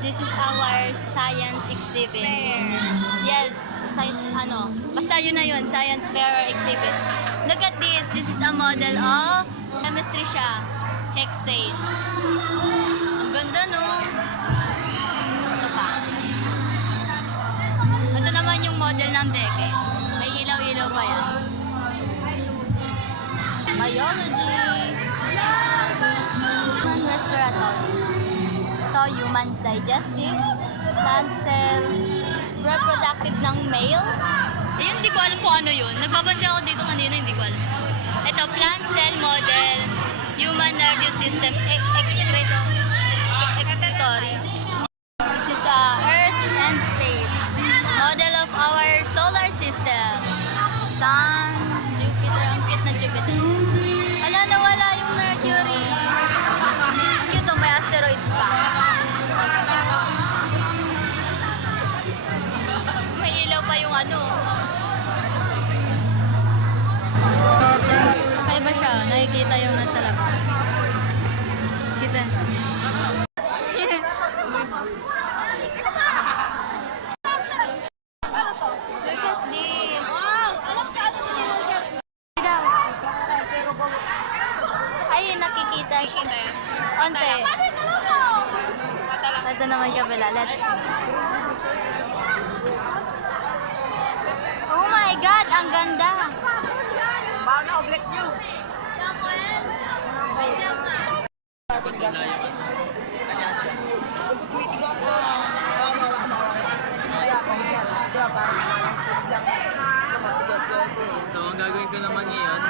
This is our science exhibit. Yes, science basta yun na yun, science fair or exhibit. Look at this. This is a model of chemistry siya. Hexane. Ang ganda, no? Ito pa. Ito naman yung model ng deke. May ilaw-ilaw pa yan. Biology. Human respiratory. Ito, human digestive. Plant cell. Reproductive ng male. Ayun, hindi ko alam kung ano yun. Nagbabanda ako dito kanina, hindi ko alam. Ito, plant cell model. Human nervous system. Excretory. This is Earth and space. Model of our solar system. Sun, Jupiter. Ang cute na Jupiter. Wala, nawala yung Mercury. Ang cute, oh, may asteroids pa. May ilaw pa yung ano. Kaiba siya. Nakikita yung nasa labas. Kita. Look at this. Wow! Ay, nakikita. Onte. Ito naman kabila. Let's see. Oh my God! Ang ganda! So, ang gagawin ko naman ngayon,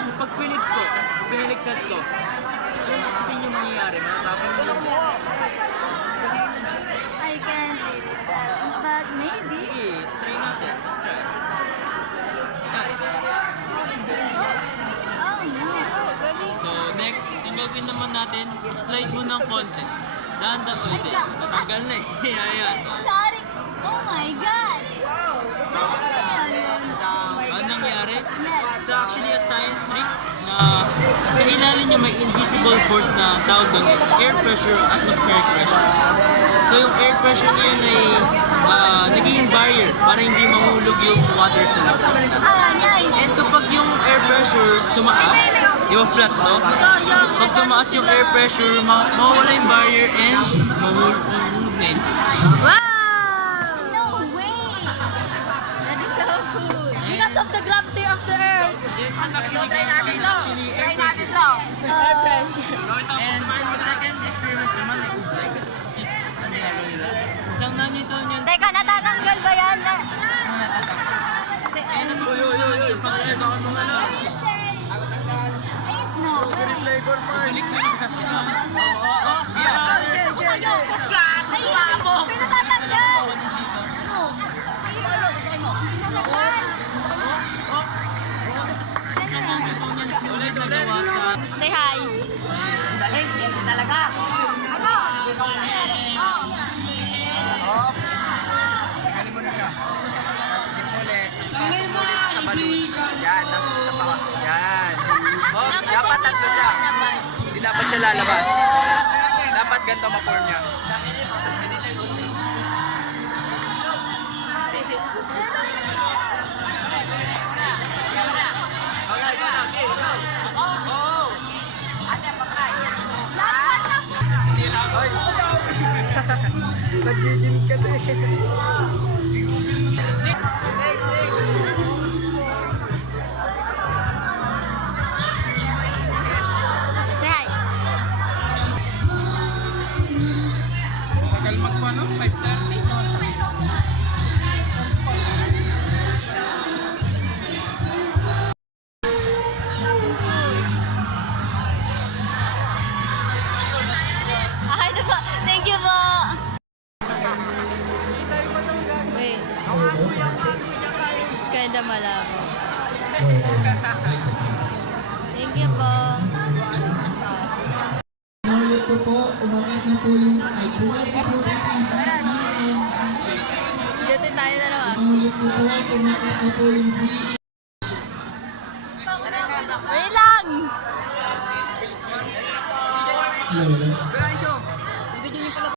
so pag piniligtad ko, ano na sa tingin yung mangyayari? Matapos mo lang yan. I can't. But maybe. Sige, try natin. Let's try. Oh no. So, next, ang gagawin naman natin, slide mo ng konti. Saan na pwede? Natanggal na eh. Ayan. Sorry. Oh my God. Ano nangyari? Yes. It's actually a science trick na sa ilalim niya may invisible force na tawag doon air pressure, atmospheric pressure. So yung air pressure na yun ay naging barrier para hindi mahulog yung water sa loob. Nice. And kapag yung air pressure tumaas, di ba flat to? Pag tumaas yung air pressure, mawawala yung barrier and mahulog. Wow! No way! That is so cool. Because of the gravity of the Earth. Yes, actually, try natin to. Try natin to. Air pressure. And sa second experiment naman, like, just nangyari nila. Isang nanito-nyan. Teka, natatanggal ba yan? Ayun na po, yun. Pag-air, baka mga na. No. Flavor pa. Balik na. Gago! Pinatatanggal! Ulit nagawa sa... Say hi. Daling, yan talaga. Galing mo na siya. Sanay mo sa balon. Yan, tapos sa baka. Yan. Oh, dapat tatlo siya. Hindi dapat siya lalabas. Dapat ganito ma-form niya. Nag-gigil kasi. Say hi. Tagal magpano, 5:30. Ano ba? Thank you po. Wait. It's kinda malabo. Thank you po. Ulit ko po, umangat na po yung ay buhay na po yung CGN. Dito tayo na naman. Ulit ko po, umangat na po yung CGN. Wait lang! Hello. Pero